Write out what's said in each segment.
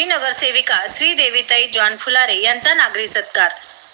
नगरसेविका श्रीदेवीताई जॉन फुलारे यांचा नागरी सत्कार.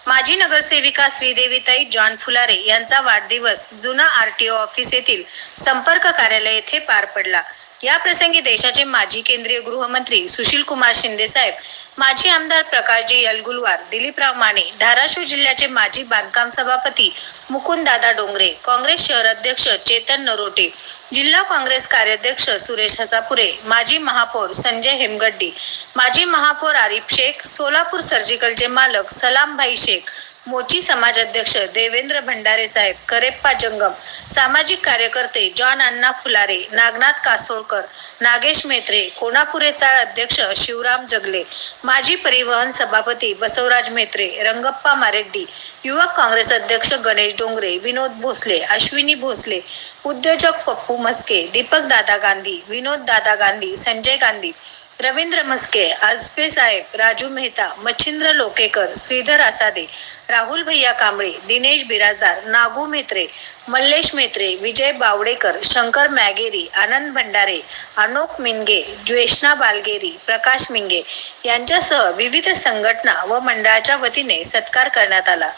माजी नगरसेविका श्रीदेवीताई जॉन फुलारे यांचा वाढदिवस जुना आरटीओ ऑफिस येथील संपर्क कार्यालय येथे पार पडला. या प्रसंगी देशाचे माजी केंद्रीय गृहमंत्री सुशील कुमार शिंदे साहेब माजी आमदार प्रकाशजी यलगुलवार दिलीपराव माने धाराशिव जिल्ह्याचे माजी बांधकाम सभापती मुकुंददादा डोंगरे काँग्रेस शहर अध्यक्ष चेतन नरोटे जिल्हा काँग्रेस कार्याध्यक्ष सुरेश हसापुरे माजी महापौर संजय हेमगड्डी माजी महापौर आरिफ शेख सोलापूर सर्जिकलचे मालक सलामभाई शेख मोची समाज अध्यक्ष देवेंद्र भंडारे साहेब करेप्पा जंगम सामाजिक कार्यकर्ते जॉन अण्णा फुलारे नागनाथ कासोळकर नागेश मेत्रे कोणापुरे चाळ अध्यक्ष शिवराम जगले माजी परिवहन सभापती बसवराज मेत्रे रंगप्पा मारेड्डी युवक काँग्रेस अध्यक्ष गणेश डोंगरे विनोद भोसले अश्विनी भोसले उद्योजक पप्पू मस्के दीपक दादा गांधी विनोद दादा गांधी संजय गांधी रवींद्र मस्के आजपे साहेब राजू मेहता मच्छिंद्र लोकेकर श्रीधर आसादे राहुल भैया कांबळे दिनेश बिराजदार नागू मेत्रे मल्लेश मेत्रे विजय बावडेकर शंकर मॅगेरी आनंद भंडारे अनोक मिनगे ज्वेष्णा बालगेरी प्रकाश मिंगे यांच्यासह विविध संघटना व मंडळाच्या वतीने सत्कार करण्यात आला.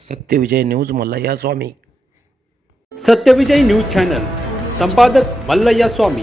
Satyavijay news Mallayya Swami. Satyavijay news channel संपादक मल्लय्या स्वामी.